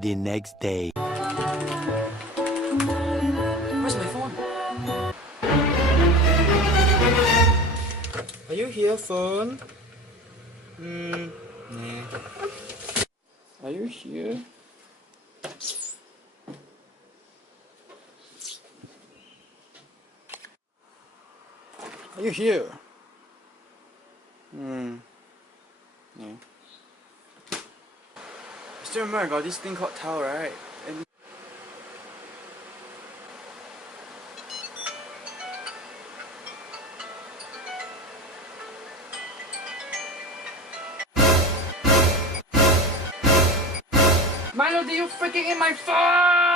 The next day. Where's my phone? Are you here, phone? Nah. Are you here? Are you here? Yeah. Still remember I got this thing called towel, right? And Milo, did you freaking in my phone?